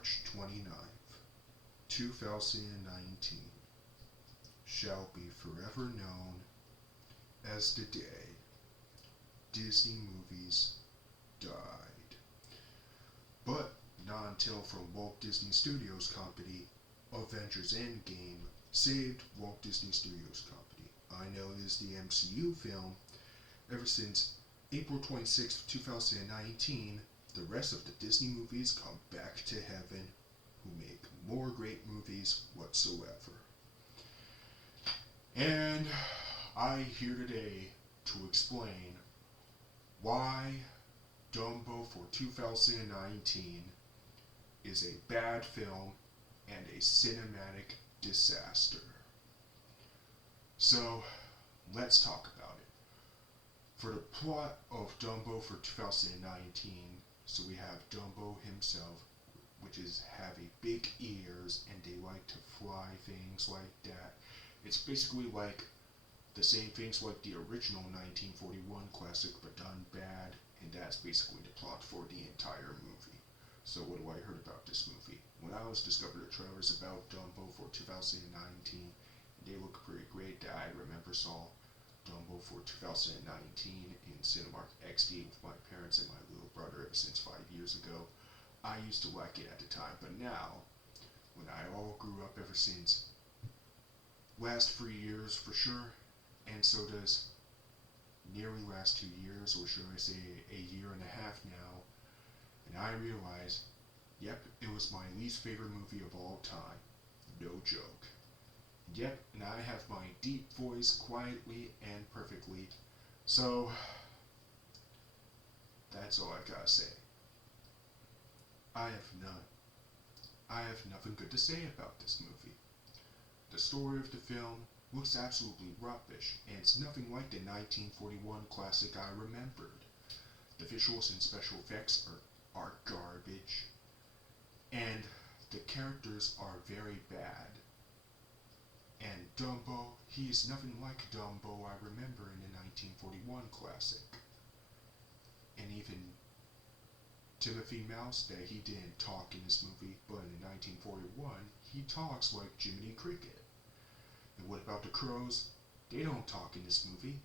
March 29th, 2019, shall be forever known as the day Disney movies died. But not until from Walt Disney Studios Company, Avengers Endgame saved Walt Disney Studios Company. I know it is the MCU film. Ever since April 26, 2019, the rest of the Disney movies come back to heaven, who make more great movies whatsoever. And I'm here today to explain why Dumbo for 2019 is a bad film and a cinematic disaster. So, let's talk about it. For the plot of Dumbo for 2019, so we have Dumbo himself, which is have a big ears and they like to fly, things like that. It's basically like the same things like the original 1941 classic but done bad, and that's basically the plot for the entire movie. So what do I heard about this movie? When I was discovering the trailers about Dumbo for 2019, they look pretty great. I remember saw Dumbo for 2019 in Cinemark XD with my parents and my little brother ever since 5 years ago. I used to like it at the time, but now, when I all grew up ever since, last 3 years for sure, and so does nearly last 2 years, or should I say a year and a half now, and I realized, yep, it was my least favorite movie of all time. No joke. Yep, and I have my deep voice quietly and perfectly, so that's all I gotta say. I have nothing good to say about this movie. The story of the film looks absolutely rubbish, and it's nothing like the 1941 classic I remembered. The visuals and special effects are garbage, and the characters are very bad. And Dumbo, he is nothing like Dumbo I remember in the 1941 classic. And even Timothy Mouse, that he didn't talk in this movie, but in 1941, he talks like Jiminy Cricket. And what about the crows? They don't talk in this movie.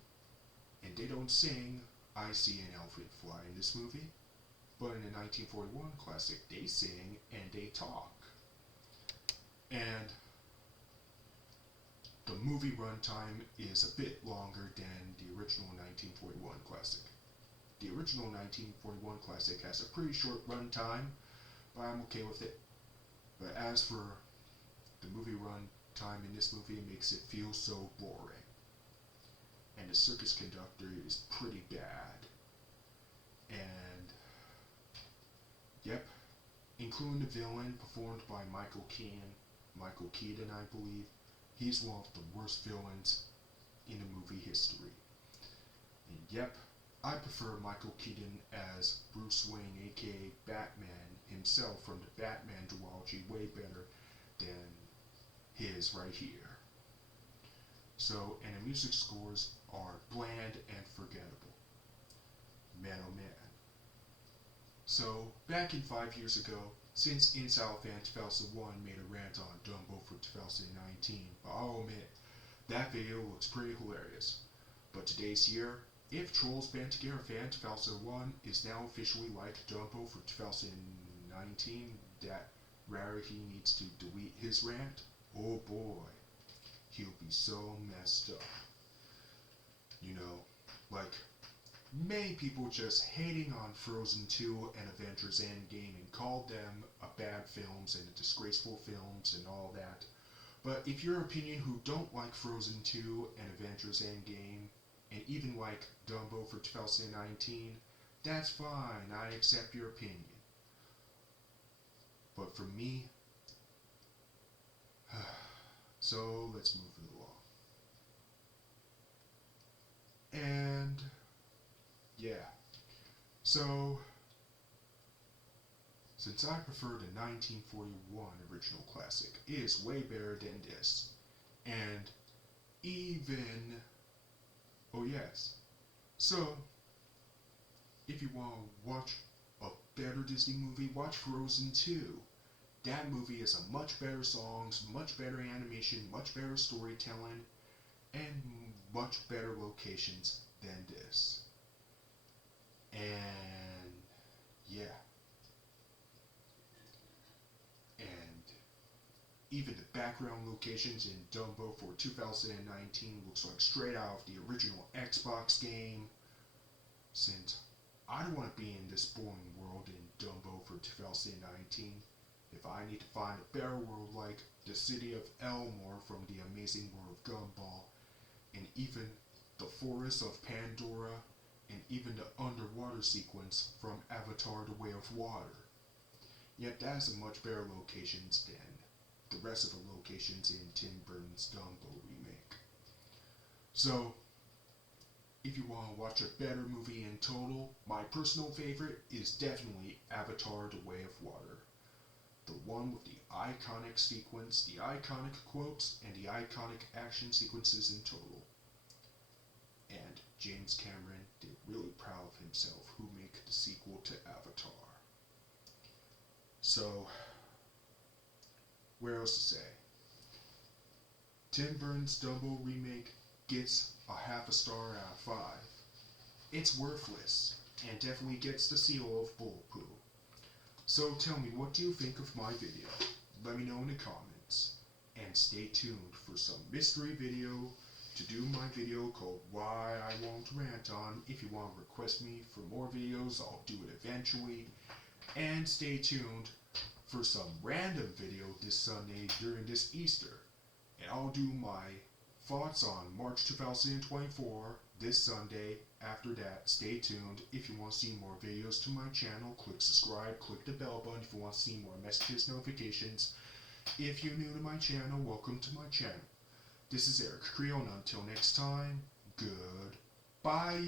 And they don't sing I See an Elephant Fly in this movie. But in the 1941 classic, they sing and they talk. And the movie runtime is a bit longer than the original 1941 classic. The original 1941 classic has a pretty short runtime, but I'm okay with it. But as for the movie runtime in this movie, it makes it feel so boring. And the circus conductor is pretty bad. And, yep, including the villain performed by Michael Keaton, I believe. He's one of the worst villains in the movie history. And yep, I prefer Michael Keaton as Bruce Wayne, aka Batman himself from the Batman duology way better than his right here. So, and the music scores are bland and forgettable. Man oh man. So, back in 5 years ago, since Inside Fan 2001 made a rant on Dumbo for 2019, but I'll admit, that video looks pretty hilarious. But today's year, if Trolls Band Together Fan 2001 is now officially like Dumbo for 2019, that Rarity needs to delete his rant, oh boy, he'll be so messed up. You know, like, many people just hating on Frozen 2 and Avengers Endgame and called them a bad films and a disgraceful films and all that. But if your opinion who don't like Frozen 2 and Avengers Endgame and even like Dumbo for 2019, that's fine, I accept your opinion. But for me, so let's move it along. And yeah, so since I prefer the 1941 original classic, it is way better than this. And even, oh yes, so if you want to watch a better Disney movie, watch Frozen 2. that movie is a much better songs, much better animation, much better storytelling, and much better locations than this. And yeah, and even the background locations in Dumbo for 2019 looks like straight out of the original Xbox game. Since I don't want to be in this boring world in Dumbo for 2019, if I need to find a better world like the city of Elmore from the Amazing World of Gumball, and even the forest of Pandora, and even the underwater sequence from Avatar The Way of Water. Yet that is a much better locations than the rest of the locations in Tim Burton's Dumbo remake. So, if you want to watch a better movie in total, my personal favorite is definitely Avatar The Way of Water. The one with the iconic sequence, the iconic quotes, and the iconic action sequences in total. And James Cameron did really proud of himself who make the sequel to Avatar. So, where else to say? Tim Burton's Dumbo remake gets a half a star out of 5. It's worthless, and definitely gets the seal of bull poo. So tell me, what do you think of my video? Let me know in the comments. And stay tuned for some mystery video to do my video called Why I Won't Rant On. If you want to request me for more videos, I'll do it eventually. And stay tuned for some random video this Sunday during this Easter. And I'll do my thoughts on March 2024 this Sunday. After that, stay tuned. If you want to see more videos to my channel, click subscribe, click the bell button if you want to see more messages, notifications. If you're new to my channel, welcome to my channel. This is Eric Creel, and until next time, goodbye.